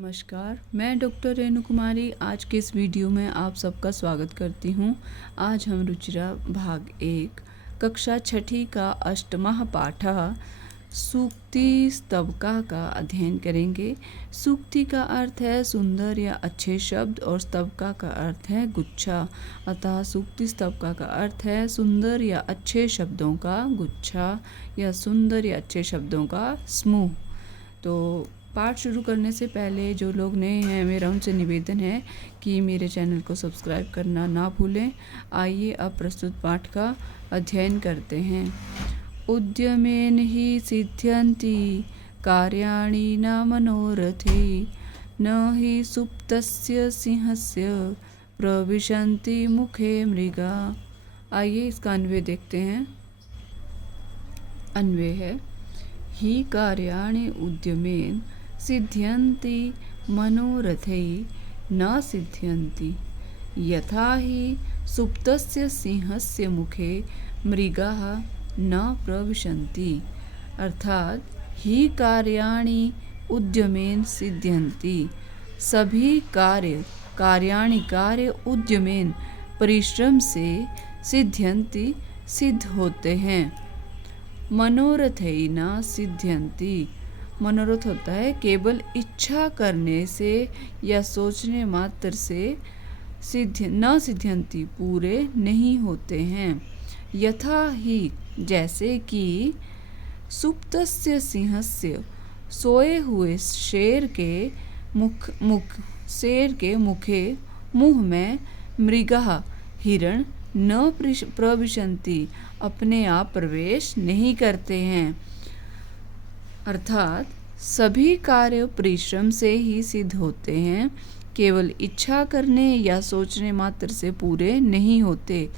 नमस्कार, मैं डॉक्टर रेणु कुमारी आज के इस वीडियो में आप सबका स्वागत करती हूँ। आज हम रुचिरा भाग 1 कक्षा 6ठी का अष्टमः पाठः सूक्ति स्तवका का अध्ययन करेंगे। सूक्ति का अर्थ है सुंदर या अच्छे शब्द और स्तवका का अर्थ है गुच्छा। अतः सूक्ति स्तवका का अर्थ है सुंदर या अच्छे शब्दों का गुच्छा या सुंदर या अच्छे शब्दों का समूह। तो पाठ शुरू करने से पहले जो लोग नए हैं मेरा उनसे निवेदन है कि मेरे चैनल को सब्सक्राइब करना ना भूलें। आइए अब प्रस्तुत पाठ का अध्ययन करते हैं। उद्यमेन हि सिद्ध्यन्ति कार्याणि न मनोरथे न हि सुप्तस्य सिंहस्य प्रविशन्ति मुखे मृगा। आइए इसका अन्वय देखते हैं। अन्वय है हि कार्याणि उद्यमेन सिद्ध्यन्ति मनोरथै न सिद्ध्यन्ति यथा हि सुप्तस्य सिंहस्य मुखे मृगाः न प्रविशन्ति। अर्थात हि कार्याणि उद्यमेन सिद्ध्यन्ति, सभी कार्य उद्यमेन परिश्रम से सिद्ध्यन्ति सिद्ध होते हैं। मनोरथेन सिद्ध्यन्ति, मनोरथ होता है केवल इच्छा करने से या सोचने मात्र से न सिद्ध्यन्ति पूरे नहीं होते हैं। यथा ही जैसे कि सुप्तस्य सिंहस्य सोए हुए शेर के मुँह में मृगः हिरण न प्रविशन्ति अपने आप प्रवेश नहीं करते हैं। अर्थात सभी कार्य परिश्रम से ही सिद्ध होते हैं, केवल इच्छा करने या सोचने मात्र से पूरे नहीं होते।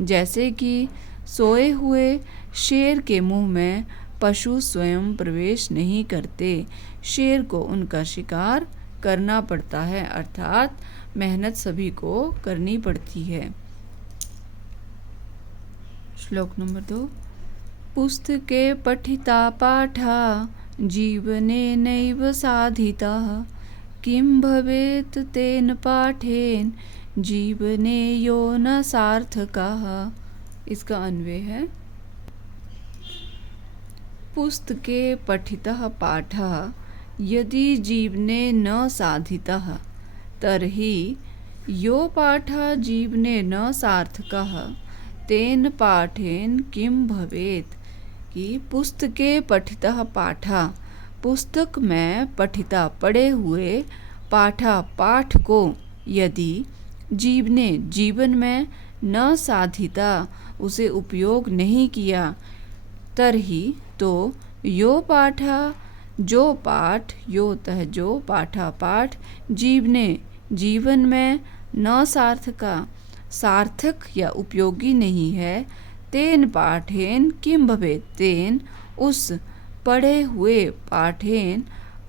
जैसे कि सोए हुए शेर के मुंह में पशु स्वयं प्रवेश नहीं करते, शेर को उनका शिकार करना पड़ता है। अर्थात मेहनत सभी को करनी पड़ती है। श्लोक नंबर 2। पुस्तके पठिता पाठा जीवने नैव साधिताः किं भवेत् तेन पाठेन जीवने यो न सार्थकः। इसका अन्वय है पुस्तके पठितः पाठः यदि जीवने न साधितः तर्हि यो पाठः जीवने न सार्थकः तेन पाठेन किं भवेत्। कि पुस्तके पठितः पाठा, पुस्तक में पठिता पढ़े हुए पाठा पाठ को यदि जीवन में न साधिता उसे उपयोग नहीं किया तरही तो यो पाठा जो पाठ यो तह जो पाठा पाठ जीवन में न सार्थक या उपयोगी नहीं है। तेन पाठेन किम भवेत्, तेन उस पढ़े हुए पाठेन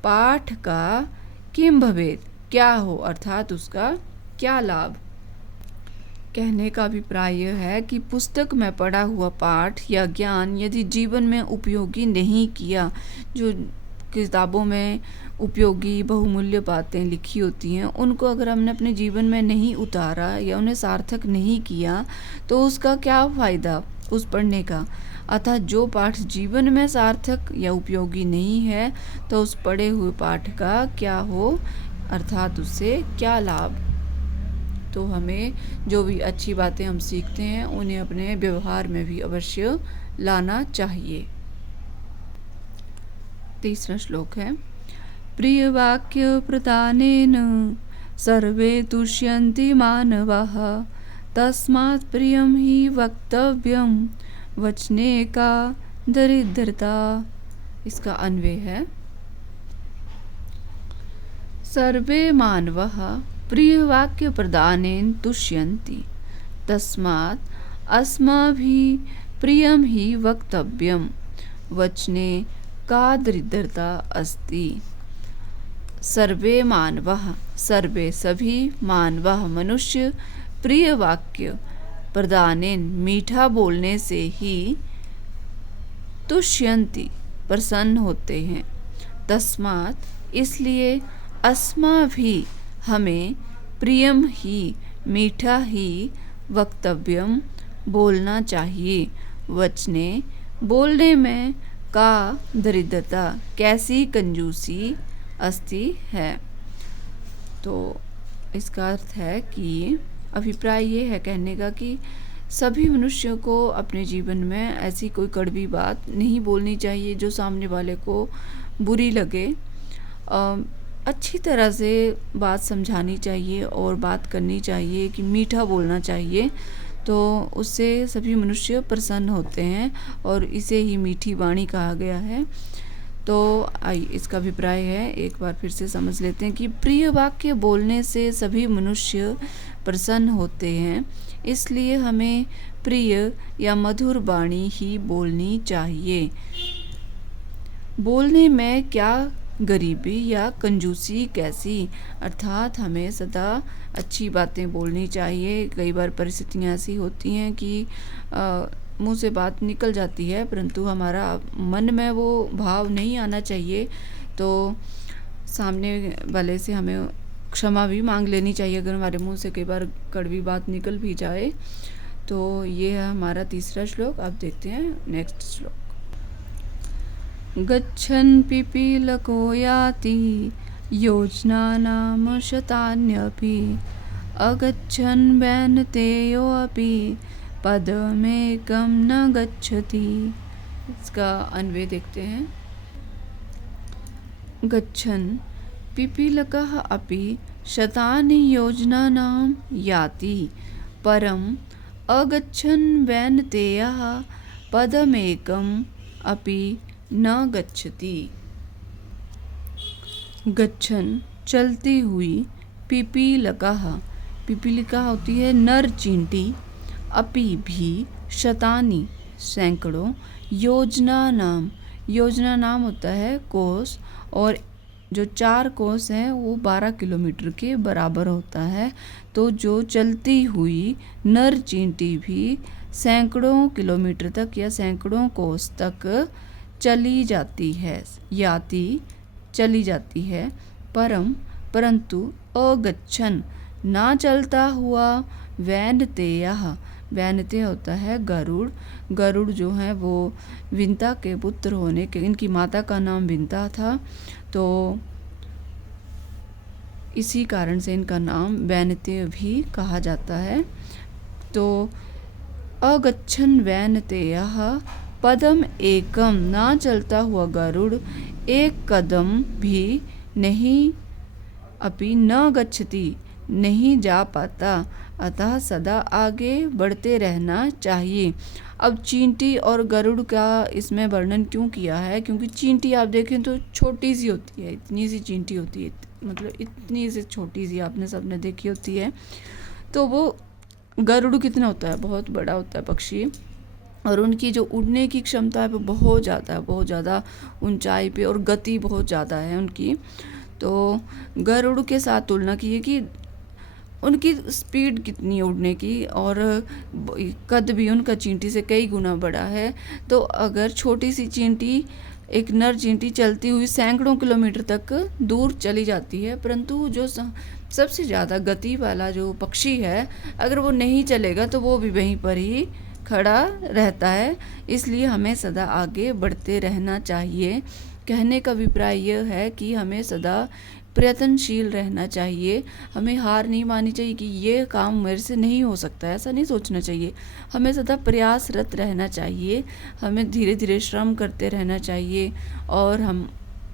पाठ का किम भवेत् क्या हो, अर्थात उसका क्या लाभ। कहने का अभिप्राय यह है कि पुस्तक में पढ़ा हुआ पाठ या ज्ञान यदि जीवन में उपयोगी नहीं किया, जो किताबों में उपयोगी बहुमूल्य बातें लिखी होती हैं उनको अगर हमने अपने जीवन में नहीं उतारा या उन्हें सार्थक नहीं किया तो उसका क्या फ़ायदा उस पढ़ने का। अतः जो पाठ जीवन में सार्थक या उपयोगी नहीं है तो उस पढ़े हुए पाठ का क्या हो, अर्थात उससे क्या लाभ। तो हमें जो भी अच्छी बातें हम सीखते हैं उन्हें अपने व्यवहार में भी अवश्य लाना चाहिए। तीसरा श्लोक है प्रिय वाक्य प्रदानेन सर्वे तुष्यन्ति मानवाः तस्मात् प्रियं हि वक्तव्यं वचने का दरिद्रता। इसका अन्वय है सर्वे मानवाः प्रिय वाक्य प्रदानेन तुष्यन्ति तस्मात् अस्माभिः प्रियं हि वक्तव्यं वचने का दरिद्रता अस्ति। सर्वे मानवाः, सर्वे सभी मानवाः मनुष्य प्रिय वाक्य प्रदानेन मीठा बोलने से ही तुष्यन्ति प्रसन्न होते हैं। तस्मात् इसलिए अस्माभिः हमें प्रियम ही मीठा ही वक्तव्यम बोलना चाहिए। वचने बोलने में का दरिद्रता कैसी कंजूसी अस्ति है। तो इसका अर्थ है कि अभिप्राय ये है कहने का कि सभी मनुष्यों को अपने जीवन में ऐसी कोई कड़वी बात नहीं बोलनी चाहिए जो सामने वाले को बुरी लगे। अच्छी तरह से बात समझानी चाहिए और बात करनी चाहिए कि मीठा बोलना चाहिए, तो उससे सभी मनुष्य प्रसन्न होते हैं और इसे ही मीठी वाणी कहा गया है। तो आइए इसका अभिप्राय है, एक बार फिर से समझ लेते हैं कि प्रिय वाक्य बोलने से सभी मनुष्य प्रसन्न होते हैं, इसलिए हमें प्रिय या मधुर वाणी ही बोलनी चाहिए। बोलने में क्या गरीबी या कंजूसी कैसी, अर्थात हमें सदा अच्छी बातें बोलनी चाहिए। कई बार परिस्थितियाँ ऐसी होती हैं कि मुंह से बात निकल जाती है परंतु हमारा मन में वो भाव नहीं आना चाहिए, तो सामने वाले से हमें क्षमा भी मांग लेनी चाहिए अगर हमारे मुंह से कई बार कड़वी बात निकल भी जाए। तो ये है हमारा तीसरा श्लोक। अब देखते हैं नेक्स्ट श्लोक। गच्छन् पिपीलको याति योजनानां शतान्यपि अगच्छन् वैनतेयोऽपि पदमेकं न गच्छति। इसका अन्वय देखते हैं। गच्छन् पिपीलकः अपि शतानि योजनानां याति परम् अगच्छन् वैनतेयः पदमेकम् अपि न गच्छति। गच्छन् चलती हुई, पिपीलकः पिपीलिका होती है नर चींटी, अपि भी शतानी सैकड़ों, योजना नाम होता है कोस, और जो 4 कोस है वो 12 किलोमीटर के बराबर होता है। तो जो चलती हुई नर चींटी भी सैकड़ों किलोमीटर तक या सैकड़ों कोस तक चली जाती है, याति चली जाती है, परंतु अगच्छन् ना चलता हुआ, वैनतेयः वैनतेय होता है गरुड़, गरुड़ जो है वो विंता के पुत्र होने के, इनकी माता का नाम विंता था, तो इसी कारण से इनका नाम वैनतेय भी कहा जाता है। तो अगच्छन् वैनतेयः पदम एकम, ना चलता हुआ गरुड़ एक कदम भी नहीं, अपि न गच्छति नहीं जा पाता, अतः सदा आगे बढ़ते रहना चाहिए। अब चींटी और गरुड़ का इसमें वर्णन क्यों किया है, क्योंकि चींटी आप देखें तो छोटी सी होती है, इतनी सी चींटी होती है, मतलब इतनी सी छोटी सी आपने सबने देखी होती है। तो वो गरुड़ कितना होता है, बहुत बड़ा होता है पक्षी, और उनकी जो उड़ने की क्षमता है वो बहुत ज़्यादा है, बहुत ज़्यादा ऊंचाई पे, और गति बहुत ज़्यादा है उनकी। तो गरुड़ के साथ तुलना की है कि उनकी स्पीड कितनी है उड़ने की, और कद भी उनका चींटी से कई गुना बड़ा है। तो अगर छोटी सी चींटी, एक नर चींटी चलती हुई सैकड़ों किलोमीटर तक दूर चली जाती है, परंतु जो सबसे ज़्यादा गति वाला जो पक्षी है, अगर वो नहीं चलेगा तो वो भी वहीं पर ही खड़ा रहता है। इसलिए हमें सदा आगे बढ़ते रहना चाहिए। कहने का अभिप्राय यह है कि हमें सदा प्रयत्नशील रहना चाहिए, हमें हार नहीं माननी चाहिए कि ये काम मेरे से नहीं हो सकता है, ऐसा नहीं सोचना चाहिए। हमें सदा प्रयासरत रहना चाहिए, हमें धीरे धीरे श्रम करते रहना चाहिए, और हम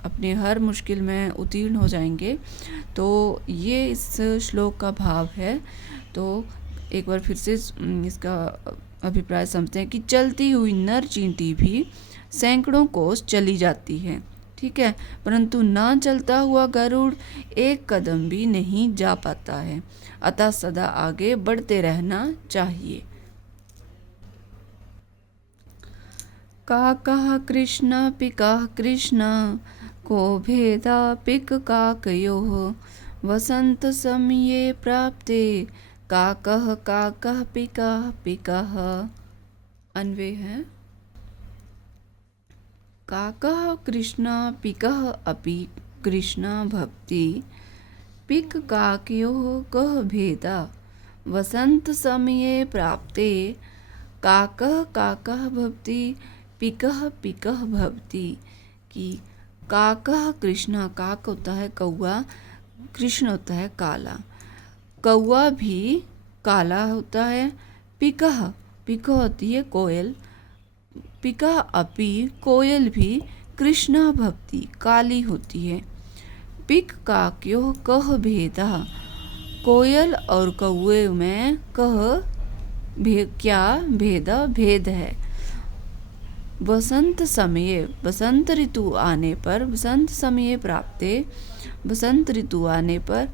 अपने हर मुश्किल में उत्तीर्ण हो जाएंगे। तो ये इस श्लोक का भाव है। तो एक बार फिर से इसका अभिप्राय समझते हैं कि चलती हुई नर चींटी भी सैकड़ों कोस चली जाती है, ठीक है, परंतु ना चलता हुआ गरुड़ एक कदम भी नहीं जा पाता है, अतः सदा आगे बढ़ते रहना चाहिए। काकः कृष्ण पिकः कृष्ण को भेदा पिक काकयोः वसंत समये प्राप्ते काकः काकः पिकः पिकः। अन्वय है। काकः कृष्ण पिकः अपि कृष्ण भक्ति पिक काकयोः कः भेदः वसंत समये प्राप्ते काकः काकः भवति पिकः पिकः भवति। कि काकः कृष्ण, काक होता है कौआ, कृष्ण होता है काला, कौआ भी काला होता है। पिकः, पिक होती है कोयल, पिकः अपि कोयल भी कृष्णा भवति, काली होती है। पिक काक्योः कः भेदः, कोयल और कौए में क्या भेद है। वसंत समय, वसंत ऋतु आने पर, वसंत समय प्राप्ते, वसंत ऋतु आने पर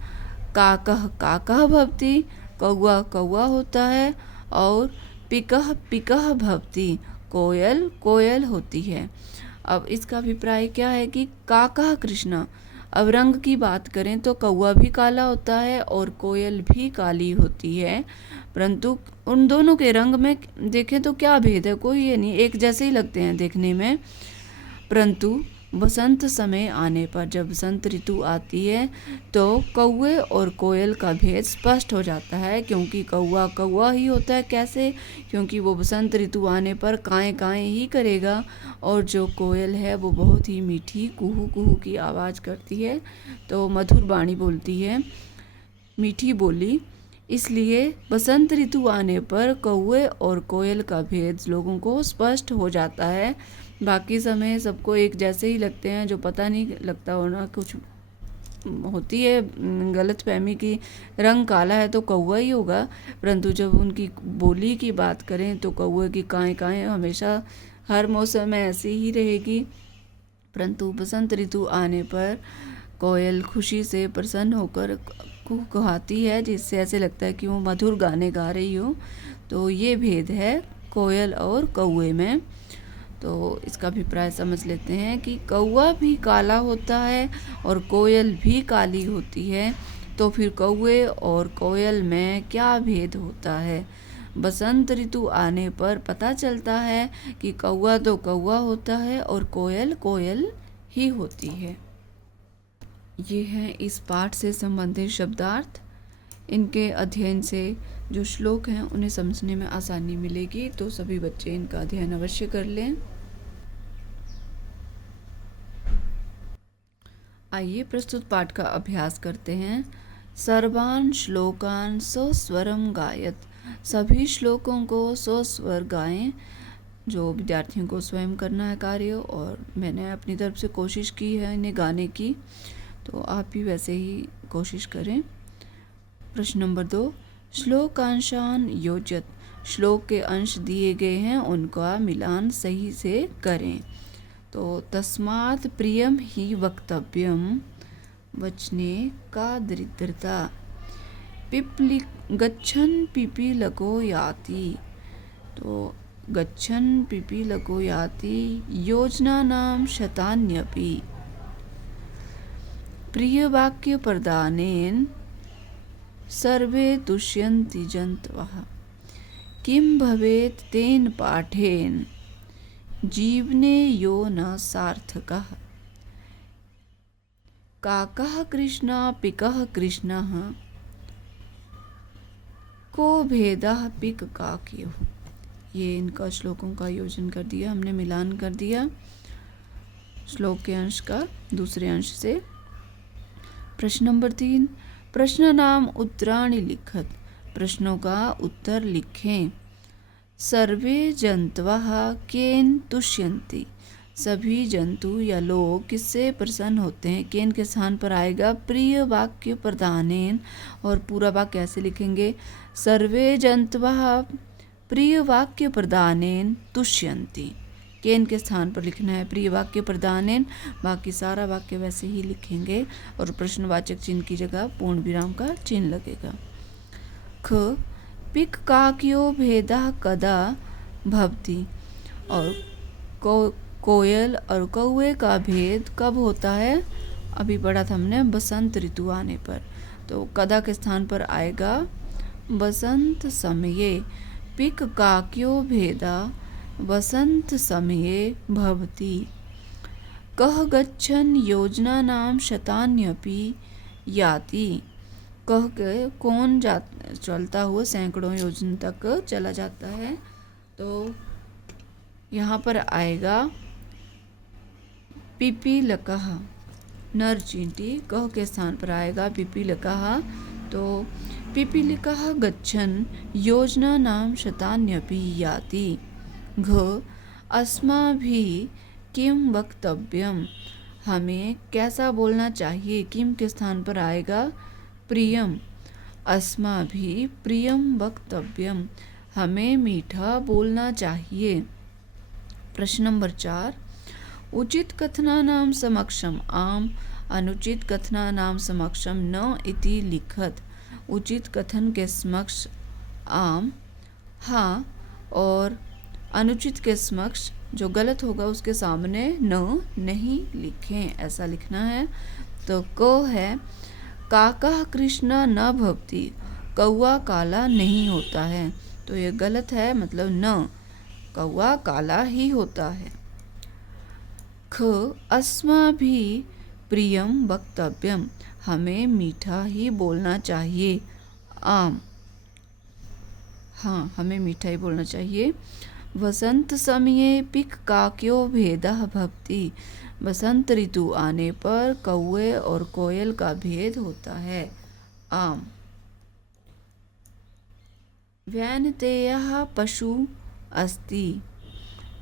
काकः काकः भवति, कौआ कौआ होता है, और पिकः पिकः भवति, कोयल कोयल होती है। अब इसका अभिप्राय क्या है कि काकः कृष्ण, अब रंग की बात करें तो कौआ भी काला होता है और कोयल भी काली होती है, परंतु उन दोनों के रंग में देखें तो क्या भेद है, कोई ये नहीं, एक जैसे ही लगते हैं देखने में। परंतु बसंत समय आने पर, जब बसंत ऋतु आती है तो कौवे और कोयल का भेद स्पष्ट हो जाता है, क्योंकि कौआ कौआ ही होता है। कैसे? क्योंकि वो बसंत ऋतु आने पर काएं काएं ही करेगा, और जो कोयल है वो बहुत ही मीठी कुहू कुहू की आवाज़ करती है, तो मधुर वाणी बोलती है, मीठी बोली। इसलिए बसंत ऋतु आने पर कौवे और कोयल का भेद लोगों को स्पष्ट हो जाता है। बाकी समय सबको एक जैसे ही लगते हैं, जो पता नहीं लगता होना, कुछ होती है गलतफहमी की रंग काला है तो कौवा ही होगा, परंतु जब उनकी बोली की बात करें तो कौवे की काएं काएं हमेशा हर मौसम में ऐसी ही रहेगी। परंतु बसंत ऋतु आने पर कोयल खुशी से प्रसन्न होकर कुहकाती है, जिससे ऐसे लगता है कि वो मधुर गाने गा रही हो। तो ये भेद है कोयल और कौवे में। तो इसका अभिप्राय समझ लेते हैं कि कौवा भी काला होता है और कोयल भी काली होती है, तो फिर कौवे और कोयल में क्या भेद होता है। बसंत ऋतु आने पर पता चलता है कि कौवा तो कौवा होता है और कोयल कोयल ही होती है। ये हैं इस पाठ से संबंधित शब्दार्थ। इनके अध्ययन से जो श्लोक हैं उन्हें समझने में आसानी मिलेगी, तो सभी बच्चे इनका अध्ययन अवश्य कर लें। आइए प्रस्तुत पाठ का अभ्यास करते हैं। सर्वान श्लोकान स्वस्वरम गायत, सभी श्लोकों को स्वस्वर गाएं। जो विद्यार्थियों को स्वयं करना है कार्य, और मैंने अपनी तरफ से कोशिश की है इन्हें गाने की, तो आप भी वैसे ही कोशिश करें। प्रश्न नंबर 2, श्लोकांशान योजत, श्लोक के अंश दिए गए हैं उनका मिलान सही से करें। तो तस्मात् प्रियम ही वक्तव्यम, वचने का दरिद्रता, पिपली गच्छन पिपीलको याति, तो गच्छन पिपीलको याति योजना नाम शतान्यपि, प्रिय वाक्य प्रदानेन सर्वे तुष्यन्ति जन्तवः, किं भवेत् तेन पाठेन जीवने यो न सार्थकः, काकः कृष्णा पिकः कृष्णः, को भेदः पिक काक्योः। ये इनका श्लोकों का योजन कर दिया हमने, मिलान कर दिया श्लोक के अंश का दूसरे अंश से। प्रश्न नंबर 3, प्रश्न नाम उत्तराणि लिखत, प्रश्नों का उत्तर लिखें। सर्वे जंतवः केन तुष्यन्ति, सभी जंतु या लोग किससे प्रसन्न होते हैं। केन के स्थान पर आएगा प्रिय वाक्य प्रदानेन, और पूरा वाक्य कैसे लिखेंगे, सर्वे जंतवः प्रिय वाक्य प्रदानेन तुष्यन्ति। केन के स्थान पर लिखना है प्रिय वाक्य प्रदानेन, बाकी सारा वाक्य वैसे ही लिखेंगे, और प्रश्नवाचक चिन्ह की जगह पूर्ण विराम का चिन्ह लगेगा। ख, पिक काक्यो भेदः कदा भवति, और कोयल और कौवे का भेद कब होता है। अभी पढ़ा था हमने बसंत ऋतु आने पर, तो कदा के स्थान पर आएगा बसंत समये। पिक काक्यो भेदा वसंत समये भवति। कः गच्छन् योजनानां शतान्यपि याति, कह के कौन चलता हुआ सैकड़ों योजन तक चला जाता है। तो यहाँ पर आएगा पिपीलकः, नर चींटी, कह के स्थान पर आएगा पिपीलकः। तो पिपीलिकः गच्छन् योजनानां शतान्यपि याति। घ अस्माभिः किं वक्तव्यम्, हमें कैसा बोलना चाहिए। किम के स्थान पर आएगा प्रियम, अस्माभिः प्रियं वक्तव्यम, हमें मीठा बोलना चाहिए। प्रश्न नंबर 4, उचित कथनानां समक्षम आम, अनुचित कथनानां समक्षम न इति लिखत। उचित कथन के समक्ष आम हाँ और अनुचित के समक्ष जो गलत होगा उसके सामने न नहीं लिखें, ऐसा लिखना है। तो क है काका कृष्ण न भवति, कौआ काला नहीं होता है। तो ये गलत है, मतलब न, कौआ काला ही होता है। ख अस्माभिः प्रियं वक्तव्यम, हमें मीठा ही बोलना चाहिए। आम हाँ, हमें मीठा ही बोलना चाहिए। वसंत समये पिक काक्यो भेदः भवति, बसंत ऋतु आने पर कौवे और कोयल का भेद होता है। आम। वैनतेयः पशु अस्ति,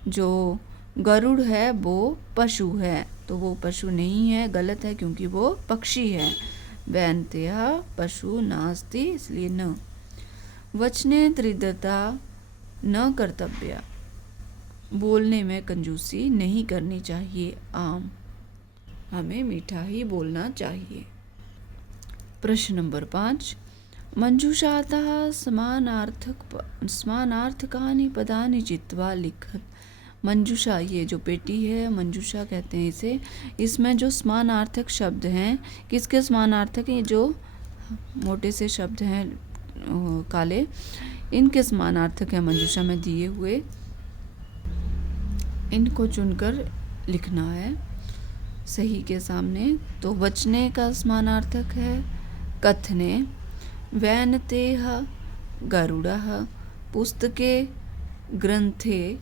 जो गरुड़ है वो पशु है, तो वो पशु नहीं है, गलत है क्योंकि वो पक्षी है। वैनतेयः पशु नास्ति, इसलिए न। वचने दृढ़ता न कर्तव्या, बोलने में कंजूसी नहीं करनी चाहिए। आम, हमें मीठा ही बोलना चाहिए। प्रश्न नंबर 5, मंजूषातः समानार्थकानि पदानि चित्वा लिखत। मंजूषा, ये जो पेटी है मंजूषा कहते हैं इसे, इसमें जो समानार्थक शब्द हैं, किसके समानार्थक हैं, जो मोटे से शब्द हैं काले, इनके समानार्थक है मंजूषा में दिए हुए, इनको चुनकर लिखना है सही के सामने। तो वचने का समानार्थक है कथने, वैनतेह गरुड़ः, पुस्तके ग्रंथे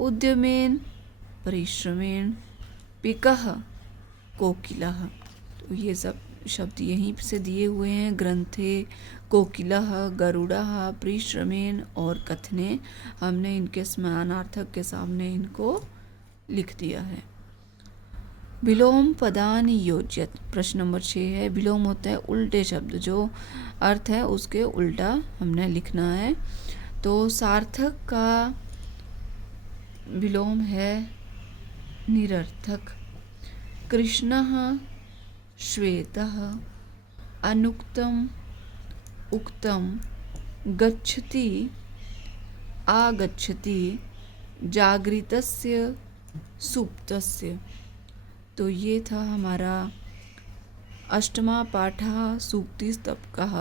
उद्यमेन परिश्रमेण, पिकः कोकिलः। तो ये सब शब्द यहीं से दिए हुए हैं, ग्रंथे, कोकिलः, गरुड़ः, परिश्रमेण और कथने। हमने इनके समानार्थक के सामने इनको लिख दिया है। विलोम पदानि योज्यत। प्रश्न नंबर 6 है, विलोम होता है उल्टे शब्द, जो अर्थ है उसके उल्टा हमने लिखना है। तो सार्थक का विलोम है निरर्थक। कृष्णः श्वेतः, अनुक्तम उक्तम, गच्छति आगच्छति, जागृतस्य सुप्तस्य। तो ये था हमारा अष्टमा पाठः सूक्तिस्तबकः।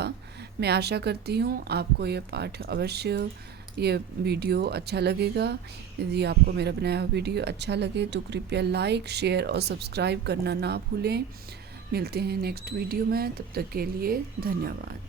मैं आशा करती हूँ आपको ये पाठ अवश्य, ये वीडियो अच्छा लगेगा। यदि आपको मेरा बनाया हुआ वीडियो अच्छा लगे तो कृपया लाइक, शेयर और सब्सक्राइब करना ना भूलें। मिलते हैं नेक्स्ट वीडियो में, तब तक के लिए धन्यवाद।